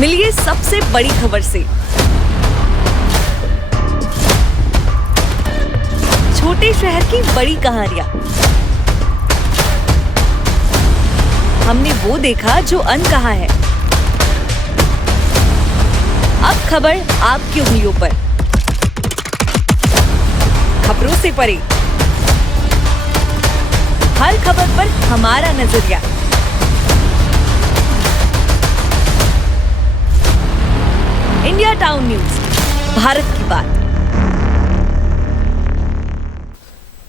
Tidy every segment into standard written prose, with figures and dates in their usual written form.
मिलिए सबसे बड़ी खबर से। छोटे शहर की बड़ी कहानियां। हमने वो देखा जो अनकहा है। अब खबर आपकी उंगलियों पर। खबरों से परे, हर खबर पर हमारा नजरिया। इंडिया टाउन न्यूज, भारत की बात।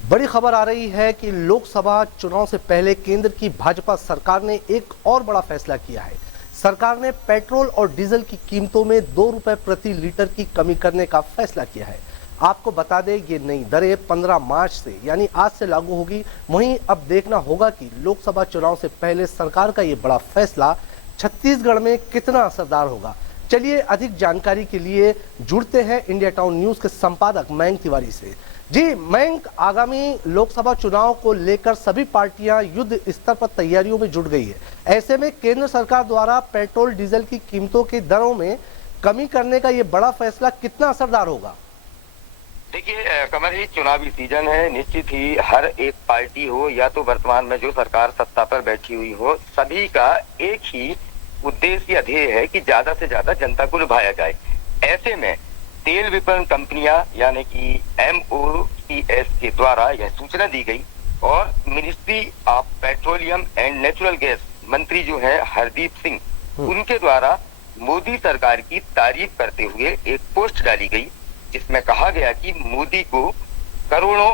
बड़ी खबर आ रही है कि लोकसभा चुनाव से पहले केंद्र की भाजपा सरकार ने एक और बड़ा फैसला किया है। सरकार ने पेट्रोल और डीजल की कीमतों में 2 रुपए प्रति लीटर की कमी करने का फैसला किया है। आपको बता दें, ये नई दरें 15 मार्च से यानी आज से लागू होगी। वहीं अब देखना होगा कि लोकसभा चुनाव से पहले सरकार का ये बड़ा फैसला छत्तीसगढ़ में कितना असरदार होगा। चलिए अधिक जानकारी के लिए जुड़ते हैं इंडिया टाउन न्यूज के संपादक मयंक तिवारी से। जी मयंक, आगामी लोकसभा चुनाव को लेकर सभी पार्टियां युद्ध स्तर पर तैयारियों में जुट गई है। ऐसे में केंद्र सरकार द्वारा पेट्रोल डीजल की कीमतों की दरों में कमी करने का ये बड़ा फैसला कितना असरदार होगा? देखिए कमल जी, चुनावी सीजन है। निश्चित ही हर एक पार्टी हो या तो वर्तमान में जो सरकार सत्ता पर बैठी हुई हो, सभी का एक ही उद्देश्य या ध्येय है कि ज्यादा से ज्यादा जनता को लुभाया जाए। ऐसे में तेल विपणन कंपनियां यानी कि MOPS के द्वारा यह सूचना दी गई और ministry of petroleum and natural gas मंत्री जो है हरदीप सिंह, उनके द्वारा मोदी सरकार की तारीफ करते हुए एक पोस्ट डाली गई, जिसमें कहा गया कि मोदी को करोड़ों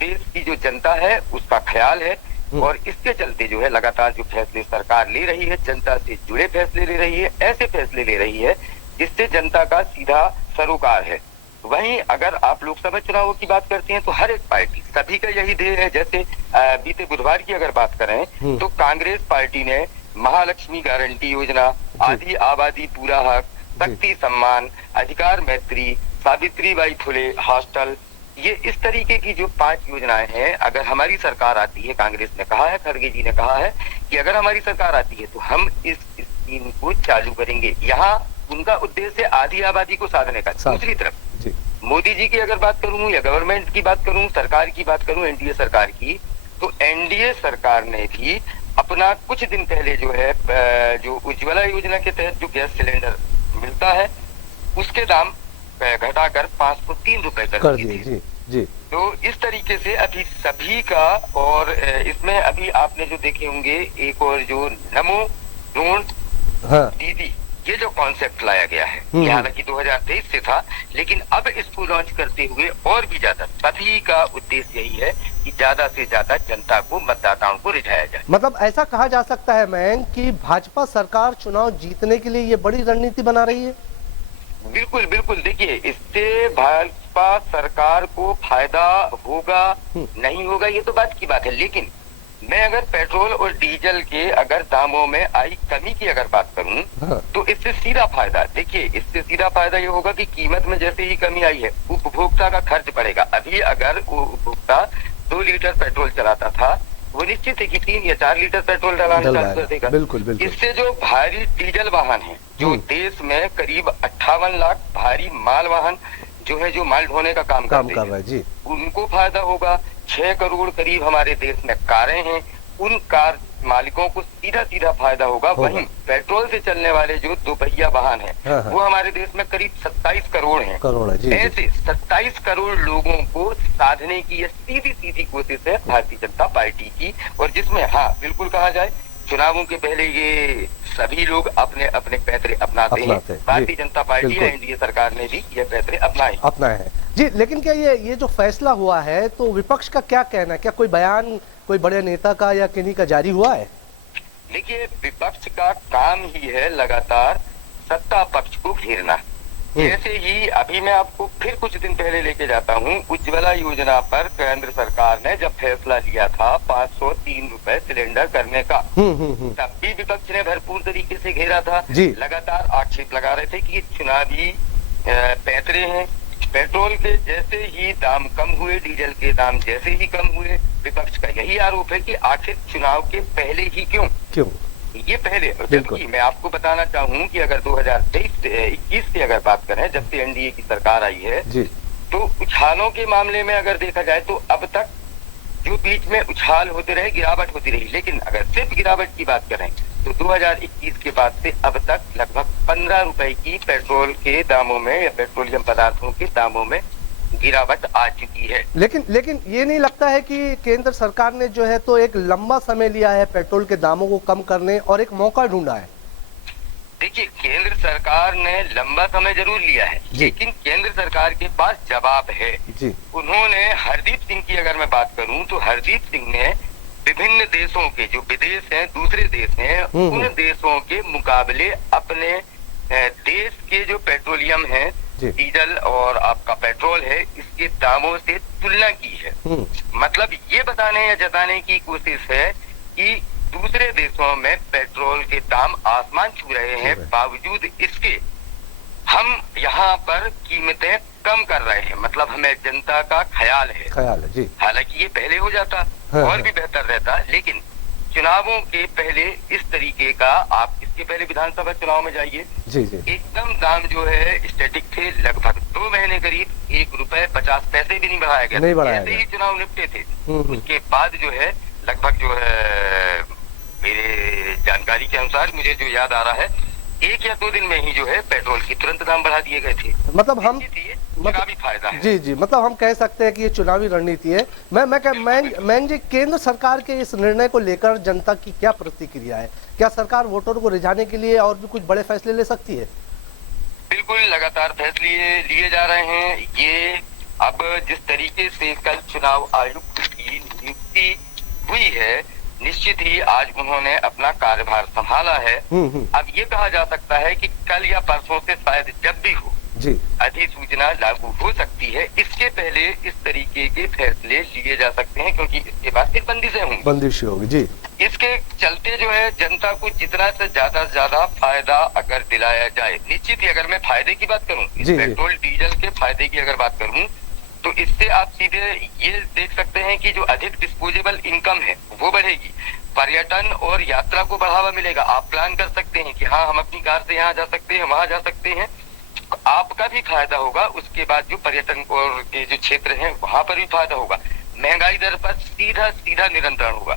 देश की जो जनता है उसका ख्याल है और इसके चलते जो है लगातार जो फैसले सरकार ले रही है, जनता से जुड़े फैसले ले रही है, ऐसे फैसले ले रही है जिससे जनता का सीधा सरोकार है। वहीं अगर आप लोकसभा चुनावों की बात करते हैं तो हर एक पार्टी, सभी का यही ध्येय है। जैसे बीते बुधवार की अगर बात करें तो कांग्रेस पार्टी ने महालक्ष्मी गारंटी योजना, आधी आबादी पूरा हक, शक्ति सम्मान, अधिकार मैत्री, सावित्रीबाई फुले हॉस्टल, ये इस तरीके की जो 5 योजनाएं हैं, अगर हमारी सरकार आती है, कांग्रेस ने कहा है, खड़गे जी ने कहा है कि अगर हमारी सरकार आती है तो हम इस स्कीम को चालू करेंगे। यहाँ उनका उद्देश्य आधी आबादी को साधने का। दूसरी तरफ मोदी जी की अगर बात करूं या गवर्नमेंट की बात करूं, सरकार की बात करूं, एनडीए सरकार की, तो एनडीए सरकार ने भी अपना कुछ दिन पहले जो है जो उज्ज्वला योजना के तहत जो गैस सिलेंडर मिलता है उसके दाम घटाकर 503 रुपए कर दिए जी। तो इस तरीके से अभी सभी का, और इसमें अभी आपने जो देखे होंगे एक और जो नमो ड्रोन दीदी, ये जो कॉन्सेप्ट लाया गया है, ये हालांकि 2023 से था, लेकिन अब इसको लॉन्च करते हुए और भी ज्यादा सभी का उद्देश्य यही है कि ज्यादा से ज्यादा जनता को, मतदाताओं को रिझाया जाए। मतलब ऐसा कहा जा सकता है मयंक कि भाजपा सरकार चुनाव जीतने के लिए ये बड़ी रणनीति बना रही है? बिल्कुल बिल्कुल। देखिए, इससे भाजपा सरकार को फायदा होगा नहीं होगा ये तो बात की बात है, लेकिन मैं अगर पेट्रोल और डीजल के अगर दामों में आई कमी की अगर बात करूं तो इससे सीधा फायदा, देखिए इससे सीधा फायदा ये होगा कि कीमत में जैसे ही कमी आई है, उपभोक्ता का खर्च बढ़ेगा। अभी अगर उपभोक्ता 2 लीटर पेट्रोल चलाता था, वो निश्चित है कि 3 या 4 लीटर पेट्रोल डलाना चालू कर देगा। बिल्कुल। इससे जो भारी डीजल वाहन है, जो देश में करीब 58 लाख भारी माल वाहन जो है, जो माल ढोने का काम कर रहा है जी, उनको फायदा होगा। 6 करोड़ करीब हमारे देश में कारें हैं, उन कार मालिकों को सीधा फायदा होगा। वहीं पेट्रोल से चलने वाले जो 2 पहिया वाहन हैं, वो हमारे देश में करीब 27 करोड़ हैं। ऐसे 27 करोड़ लोगों को साधने की यह सीधी कोशिश है भारतीय जनता पार्टी की, और जिसमें हाँ बिल्कुल कहा जाए चुनावों के पहले ये सभी लोग अपने अपने पैतरे अपनाते हैं। भारतीय जनता पार्टी या एनडीए सरकार ने भी ये पैतरे अपनाए हैं जी। लेकिन क्या ये जो फैसला हुआ है तो विपक्ष का क्या कहना है? क्या कोई बयान कोई बड़े नेता का या किन्हीं का जारी हुआ है? देखिए, विपक्ष का काम ही है लगातार सत्ता पक्ष को घेरना। जैसे ही अभी मैं आपको फिर कुछ दिन पहले लेके जाता हूँ, उज्ज्वला योजना पर केंद्र सरकार ने जब फैसला लिया था 503 रुपए सिलेंडर करने का, तब भी विपक्ष ने भरपूर तरीके से घेरा था। लगातार आक्षेप लगा रहे थे कि ये चुनावी पैतरे हैं। पेट्रोल के जैसे ही दाम कम हुए, डीजल के दाम जैसे ही कम हुए, विपक्ष का यही आरोप है कि आखिर चुनाव के पहले ही क्यों ये पहले, बिल्कुल। जबकि मैं आपको बताना चाहूँ कि अगर 2023-21 की अगर बात करें, जब से एनडीए की सरकार आई है जी तो उछालों के मामले में अगर देखा जाए तो अब तक जो बीच में उछाल होते रहे, गिरावट होती रही, लेकिन अगर सिर्फ गिरावट की बात करें तो 2021 के बाद से अब तक लगभग 15 रुपए की पेट्रोल के दामों में या पेट्रोलियम पदार्थों के दामों में गिरावट आ चुकी है। लेकिन ये नहीं लगता है कि केंद्र सरकार ने जो है तो एक लंबा समय लिया है पेट्रोल के दामों को कम करने और एक मौका ढूंढा है? देखिए, केंद्र सरकार ने लंबा समय जरूर लिया है, लेकिन केंद्र सरकार के पास जवाब है जी। उन्होंने हरदीप सिंह की अगर मैं बात करूं तो हरदीप सिंह ने विभिन्न देशों के जो विदेश हैं, दूसरे देश हैं, उन देशों के मुकाबले अपने देश के जो पेट्रोलियम है, डीजल और आपका पेट्रोल है, इसके दामों से तुलना की है। मतलब ये बताने या जताने की कोशिश है कि दूसरे देशों में पेट्रोल के दाम आसमान छू रहे हैं, बावजूद इसके हम यहाँ पर कीमतें कम कर रहे हैं। मतलब हमें जनता का ख्याल है जी। हालांकि ये पहले हो जाता और भी बेहतर रहता, लेकिन चुनावों के पहले इस तरीके का, आप इसके पहले विधानसभा चुनाव में जाइए जी। एकदम दाम जो है स्टैटिक थे, लगभग 2 महीने करीब 1 रुपए 50 पैसे भी नहीं बढ़ाया गया, ऐसे ही चुनाव निपटे थे। उसके बाद जो है लगभग जो है मेरे जानकारी के अनुसार, मुझे जो याद आ रहा है, 1 या 2 दिन में ही जो है पेट्रोल के तुरंत दाम बढ़ा दिए गए थे। मतलब हम चुनावी फायदा है। जी, मतलब हम कह सकते हैं कि ये चुनावी रणनीति है। मैं जी, केंद्र सरकार के इस निर्णय को लेकर जनता की क्या प्रतिक्रिया है? क्या सरकार वोटरों को रिझाने के लिए और भी कुछ बड़े फैसले ले सकती है? बिल्कुल, लगातार फैसले लिए जा रहे हैं। ये अब जिस तरीके से कल चुनाव आयुक्त की नियुक्ति हुई है, निश्चित ही आज उन्होंने अपना कार्यभार संभाला है। अब ये कहा जा सकता है कि कल या परसों से शायद जब भी हो जी अधिसूचना लागू हो सकती है। इसके पहले इस तरीके के फैसले लिए जा सकते हैं, क्योंकि इसके बाद फिर बंदिशें होंगी जी। इसके चलते जो है जनता को जितना से ज्यादा फायदा अगर दिलाया जाए, निश्चित ही अगर मैं फायदे की बात करूं, पेट्रोल डीजल के फायदे की अगर बात करूं, तो इससे आप सीधे ये देख सकते हैं कि जो अधिक डिस्पोजेबल इनकम है वो बढ़ेगी, पर्यटन और यात्रा को बढ़ावा मिलेगा। आप प्लान कर सकते हैं कि हाँ, हम अपनी कार से यहाँ जा सकते हैं, वहां जा सकते हैं, आपका भी फायदा होगा। उसके बाद जो पर्यटन और के जो क्षेत्र हैं वहां पर भी फायदा होगा। महंगाई दर पर सीधा नियंत्रण होगा,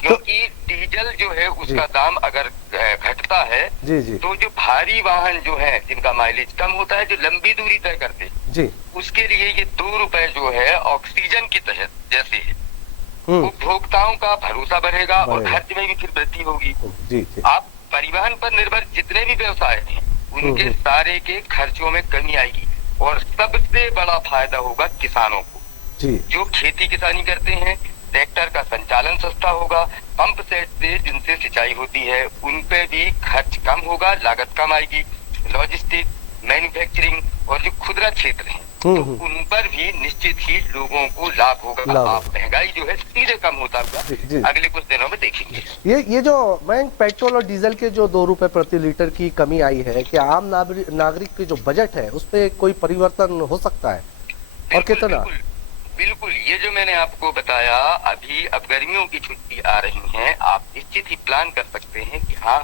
क्योंकि डीजल जो है उसका दाम अगर घटता है तो जो भारी वाहन जो है जिनका माइलेज कम होता है, जो लंबी दूरी तय करते जी, उसके लिए ये 2 रुपए जो है ऑक्सीजन की तहत जैसे है, उपभोक्ताओं का भरोसा बढ़ेगा और खर्च में भी फिर वृद्धि होगी। आप परिवहन पर निर्भर जितने भी व्यवसाय हैं उनके सारे के खर्चों में कमी आएगी, और सबसे बड़ा फायदा होगा किसानों को जो खेती किसानी करते हैं। ट्रैक्टर का संचालन सस्ता होगा, पंप सेट से जिनसे सिंचाई होती है उन पे भी खर्च कम होगा, लागत कम आएगी। लॉजिस्टिक, मैन्युफैक्चरिंग और जो खुदरा क्षेत्र हैं तो उन पर भी निश्चित ही लोगों को लाभ होगा। आप महंगाई जो है सीधे कम होता हुआ अगले कुछ दिनों में देखेंगे। ये जो मैं पेट्रोल और डीजल के जो 2 रुपए प्रति लीटर की कमी आई है, क्या आम नागरिक के जो बजट है उस पर कोई परिवर्तन हो सकता है और कितना? बिल्कुल, ये जो मैंने आपको बताया, अभी अब गर्मियों की छुट्टी आ रही हैं, आप निश्चित ही प्लान कर सकते हैं कि हाँ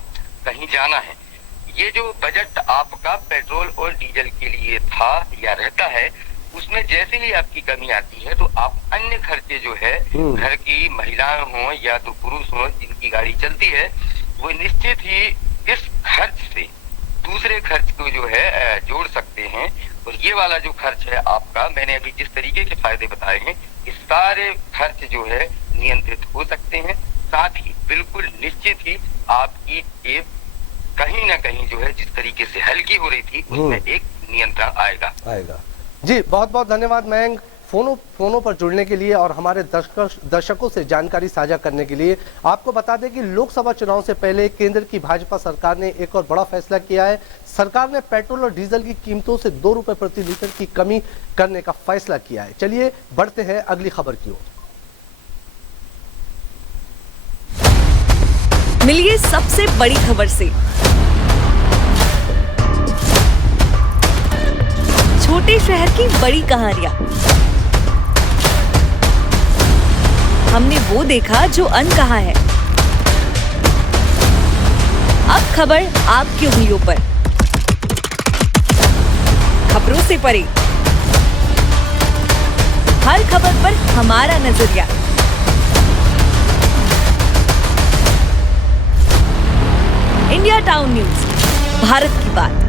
कहीं जाना है। ये जो बजट आपका पेट्रोल और डीजल के लिए था या रहता है, उसमें जैसे ही आपकी कमी आती है तो आप अन्य खर्चे जो है, घर की महिलाएं हों या तो पुरुष हों जिनकी गाड़ी चलती है, वो निश्चित ही इस खर्च से दूसरे खर्च को जो है जोड़ सकते हैं। और ये वाला जो खर्च है आपका, मैंने अभी जिस तरीके के फायदे बताए हैं, इस सारे खर्च जो है नियंत्रित हो सकते हैं। साथ ही बिल्कुल निश्चित ही आपकी जेब कहीं ना कहीं जो है जिस तरीके से हल्की हो रही थी उसमें एक नियंत्रण आएगा। जी, बहुत बहुत धन्यवाद मयंक, फोनों पर जुड़ने के लिए और हमारे दर्शकों से जानकारी साझा करने के लिए। आपको बता दें कि लोकसभा चुनाव से पहले केंद्र की भाजपा सरकार ने एक और बड़ा फैसला किया है। सरकार ने पेट्रोल और डीजल की कीमतों से 2 रुपए प्रति लीटर की कमी करने का फैसला किया है। चलिए बढ़ते हैं अगली खबर की ओर। मिलिए सबसे बड़ी खबर से। छोटे शहर की बड़ी कहानियां। हमने वो देखा जो अनकहा है। अब खबर आपकी उंगलियों पर, खबरों से परे, हर खबर पर हमारा नजरिया। इंडिया टाउन न्यूज, भारत की बात।